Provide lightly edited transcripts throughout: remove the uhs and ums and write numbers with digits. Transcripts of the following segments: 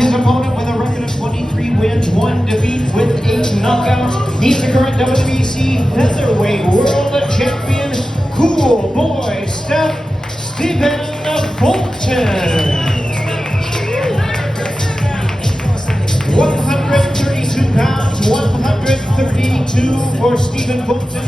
his opponent with a record of 23 wins, 1 defeat with 8 knockouts. He's the current WBC Featherweight World Champion, Cool Boy Stuff, Stephen Fulton. 132 pounds, 132 for Stephen Fulton.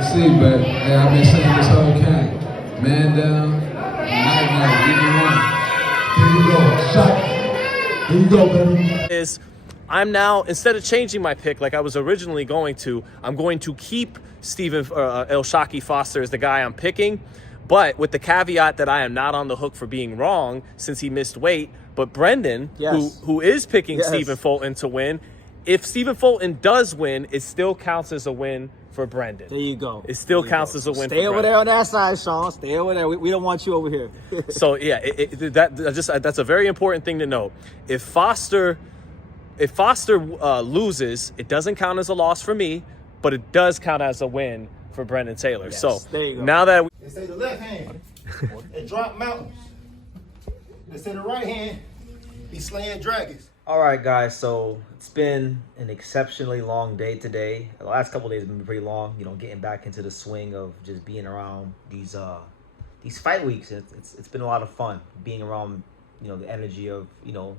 See, but hey, I've been saying this whole camp. Man down, night, give me one. Here you go, shot. Here you go, baby. I'm now, instead of changing my pick like I was originally going to, I'm going to keep Stephen El-Shaki Foster as the guy I'm picking, but with the caveat that I am not on the hook for being wrong since he missed weight. But Brendan, who is picking Stephen Fulton to win, if Stephen Fulton does win, it still counts as a win for Brendan. There you go. It still counts as a win. Stay over there on that side, Sean. Stay over there. We don't want you over here. So yeah, that's a very important thing to know. If Foster loses, it doesn't count as a loss for me, but it does count as a win for Brendan Taylor. Yes, so there you go. Now that they say the left hand, it drop mountains. They say the right hand, be slaying dragons. All right, guys. So it's been an exceptionally long day today. The last couple of days have been pretty long. You know, getting back into the swing of just being around these fight weeks. It's been a lot of fun being around. You know, the energy of, you know,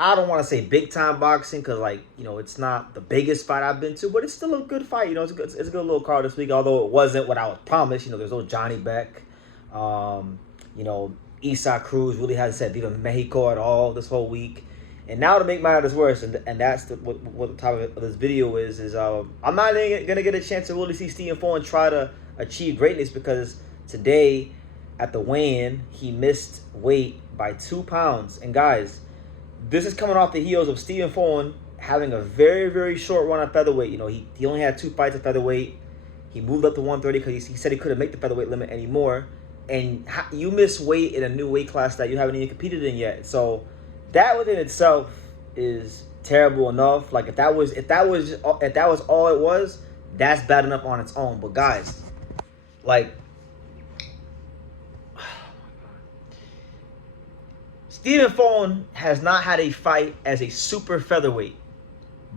I don't want to say big time boxing because, like, you know, it's not the biggest fight I've been to, but it's still a good fight. You know, it's a good little card this week. Although it wasn't what I was promised. You know, there's no Johnny Beck. You know, Isaac Cruz really hasn't said Viva Mexico at all this whole week. And now to make matters worse, and that's what the topic of this video is I'm not even gonna get a chance to really see Stephen Fulton try to achieve greatness because today at the weigh-in he missed weight by 2 pounds. And guys, this is coming off the heels of Stephen Fulton having a very, very short run at featherweight. You know, he only had 2 fights at featherweight. He moved up to 130 because he said he couldn't make the featherweight limit anymore. And you miss weight in a new weight class that you haven't even competed in yet. So that within itself is terrible enough. Like if that was all it was, that's bad enough on its own. But guys, like, Stephen Fulton has not had a fight as a super featherweight,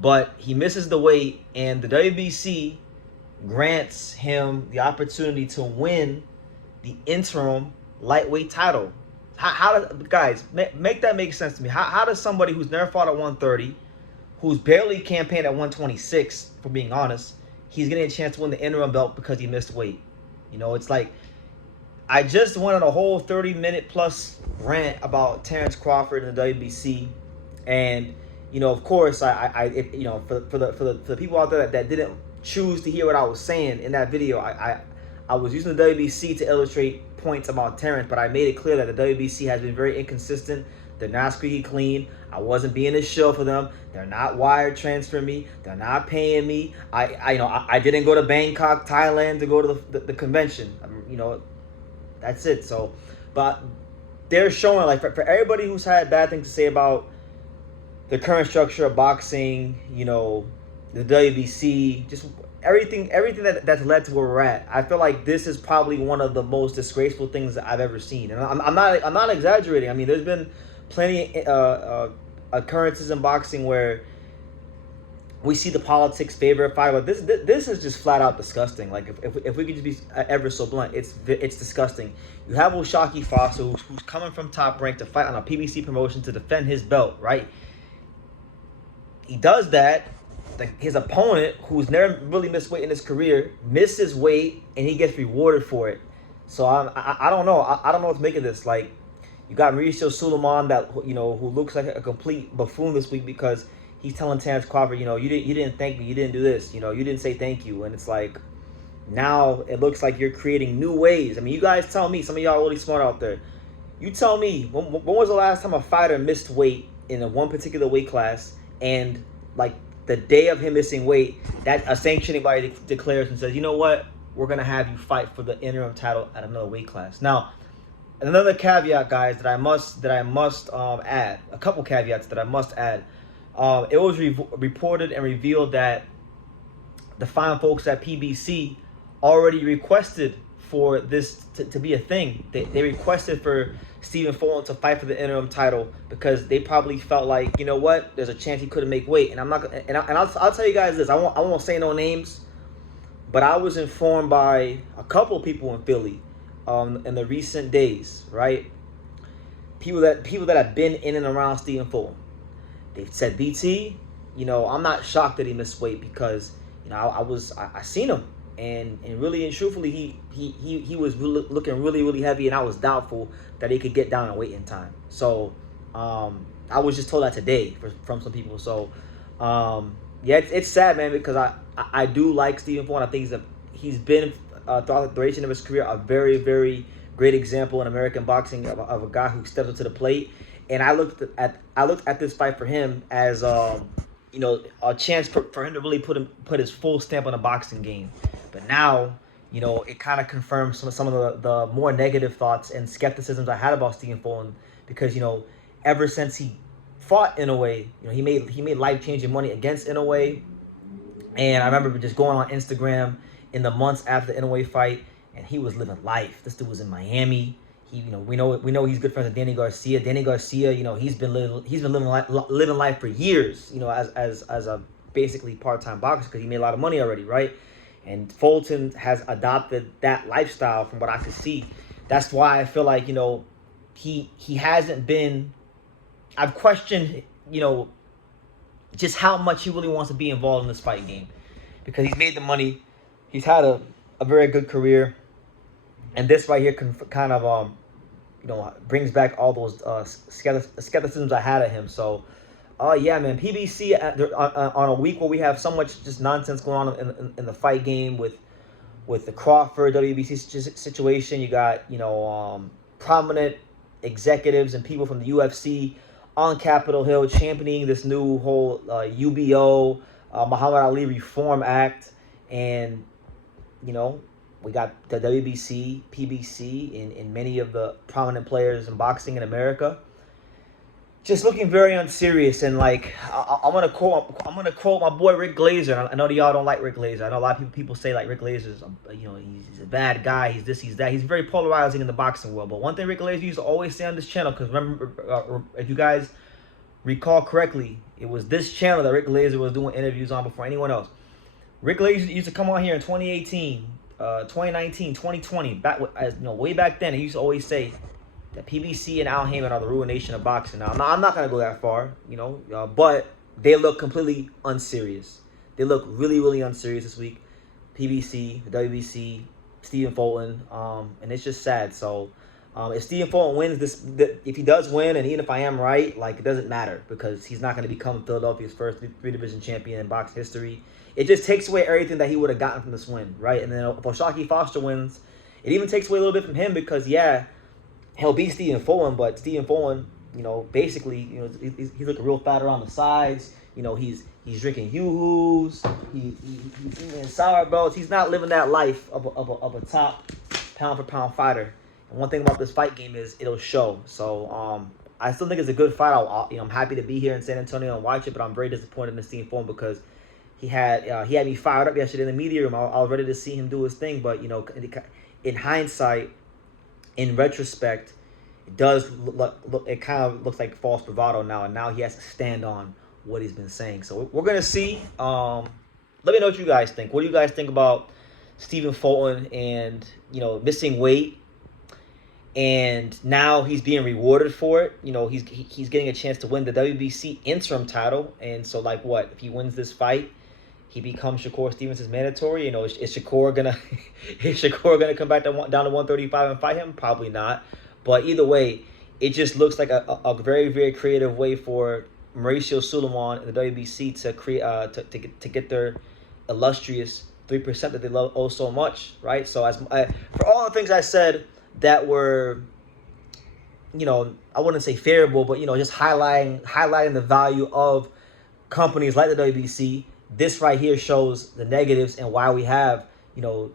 but he misses the weight, and the WBC grants him the opportunity to win the interim lightweight title. How does, guys, make that make sense to me? How does somebody who's never fought at 130, who's barely campaigned at 126, for being honest, he's getting a chance to win the interim belt because he missed weight? You know, it's like, I just went on a whole 30-minute plus rant about Terrence Crawford and the WBC, and you know, of course, you know, for the people out there that didn't choose to hear what I was saying in that video, I was using the WBC to illustrate points about Terrence, but I made it clear that the WBC has been very inconsistent. They're not squeaky clean. I wasn't being a shill for them. They're not wire transferring me. They're not paying me. I didn't go to Bangkok, Thailand to go to the convention. You know, that's it. So, but they're showing, like, for everybody who's had bad things to say about the current structure of boxing, you know, the WBC, just everything that's led to where we're at. I feel like this is probably one of the most disgraceful things that I've ever seen, and I'm not exaggerating. I mean, there's been plenty occurrences in boxing where we see the politics favor a fight, but this is just flat out disgusting. Like, if we could just be ever so blunt, it's disgusting. You have El-Shaki Foster who's coming from Top Rank to fight on a PBC promotion to defend his belt, right? He does that. His opponent, who's never really missed weight in his career, misses weight and he gets rewarded for it. So I don't know. I don't know what to make of this. Like, you got Mauricio Suleiman, that, you know, who looks like a complete buffoon this week because he's telling Terrence Crawford, you know, you didn't thank me, you didn't do this, you know, you didn't say thank you. And it's like, now it looks like you're creating new ways. I mean, you guys tell me, some of y'all are really smart out there. You tell me, when was the last time a fighter missed weight in a one particular weight class and, like, the day of him missing weight, that a sanctioning body declares and says, you know what, we're gonna have you fight for the interim title at another weight class. Now, another caveat, guys, that I must add, a couple caveats that I must add. It was reported and revealed that the fine folks at PBC already requested for this to be a thing. They requested for Stephen Fulton to fight for the interim title because they probably felt like, you know what, there's a chance he couldn't make weight. And I'm not, and I'll tell you guys this. I won't say no names, but I was informed by a couple of people in Philly, in the recent days, right? People that have been in and around Stephen Fulton. They've said, BT, you know, I'm not shocked that he missed weight because, you know, I seen him. And really and truthfully, he was looking really heavy, and I was doubtful that he could get down and weight in time. So I was just told that today from some people. So yeah, it's sad, man, because I do like Stephen Fulton. I think he's been throughout the duration of his career a very great example in American boxing of a guy who steps up to the plate. And I looked at this fight for him as you know, a chance for him to really put his full stamp on the boxing game. But now, you know, it kind of confirms some of the more negative thoughts and skepticisms I had about Stephen Fulton, because, you know, ever since he fought Inoue, you know, he made life-changing money against Inoue. And I remember just going on Instagram in the months after the Inoue fight, and he was living life. This dude was in Miami. You know, we know he's good friends with Danny Garcia. Danny Garcia, you know, he's been living life for years, you know, as a basically part-time boxer, because he made a lot of money already, right? And Fulton has adopted that lifestyle from what I could see. That's why I feel like, you know, he hasn't been. I've questioned, you know, just how much he really wants to be involved in this fight game, because he's made the money, he's had a very good career, and this right here kind of you know, brings back all those skepticisms I had of him. So yeah, man, PBC on a week where we have so much just nonsense going on in the fight game with the Crawford WBC situation. You got, you know, prominent executives and people from the UFC on Capitol Hill championing this new whole UBO, Muhammad Ali Reform Act. And, you know, we got the WBC, PBC, and many of the prominent players in boxing in America just looking very unserious. And like, I'm gonna quote my boy Rick Glazer. I know that y'all don't like Rick Glazer. I know a lot of people say like Rick Glazer's, you know, he's a bad guy. He's this, he's that. He's very polarizing in the boxing world. But one thing Rick Glazer used to always say on this channel, because remember, if you guys recall correctly, it was this channel that Rick Glazer was doing interviews on before anyone else. Rick Glazer used to come on here in 2018, 2019, 2020, back, as you know, way back then. He used to always say that PBC and Al Heyman are the ruination of boxing. Now, I'm not going to go that far, you know, but they look completely unserious. They look really unserious this week. PBC, the WBC, Stephen Fulton, and it's just sad. So if Stephen Fulton wins if he does win, and even if I am right, like, it doesn't matter, because he's not going to become Philadelphia's first three-division champion in boxing history. It just takes away everything that he would have gotten from this win, right? And then if O'Shaquie Foster wins, it even takes away a little bit from him, because, yeah, he'll beat Stephen Fulton, but Stephen Fulton, you know, basically, you know, he's looking real fat around the sides. You know, he's drinking Yoo-Hoos, he's eating sour belts. He's not living that life of a top pound-for-pound fighter. And one thing about this fight game is it'll show. So I still think it's a good fight. I'm happy to be here in San Antonio and watch it, but I'm very disappointed in Stephen Fulton, because he had me fired up yesterday in the media room. I was ready to see him do his thing, but, you know, in hindsight, in retrospect, it does look it kind of looks like false bravado now, and now he has to stand on what he's been saying. So we're gonna see. Let me know what you guys think. What do you guys think about Stephen Fulton and, you know, missing weight, and now he's being rewarded for it? You know, he's getting a chance to win the WBC interim title, and so, like, what if he wins this fight? He becomes Shakur Stevens' mandatory. You know, is Shakur gonna come back down to 135 and fight him? Probably not. But either way, it just looks like a very creative way for Mauricio Sulaiman and the WBC to create to get their illustrious 3% that they love oh so much, right? So for all the things I said that were, you know, I wouldn't say favorable, but, you know, just highlighting the value of companies like the WBC. This right here shows the negatives and why we have, you know,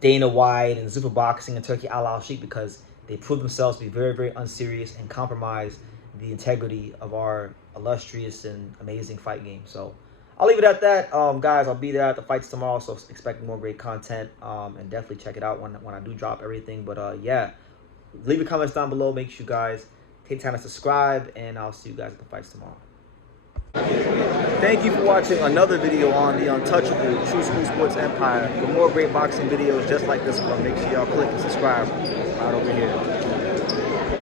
Dana White and Super Boxing and Turkey Al Sheikh, because they prove themselves to be very, very unserious and compromise the integrity of our illustrious and amazing fight game. So I'll leave it at that. Guys, I'll be there at the fights tomorrow, so expect more great content. And definitely check it out when I do drop everything. But yeah, leave your comments down below. Make sure you guys take time to subscribe, and I'll see you guys at the fights tomorrow. Thank you for watching another video on the Untouchable True School Sports Empire. For more great boxing videos just like this one, make sure y'all click and subscribe right over here.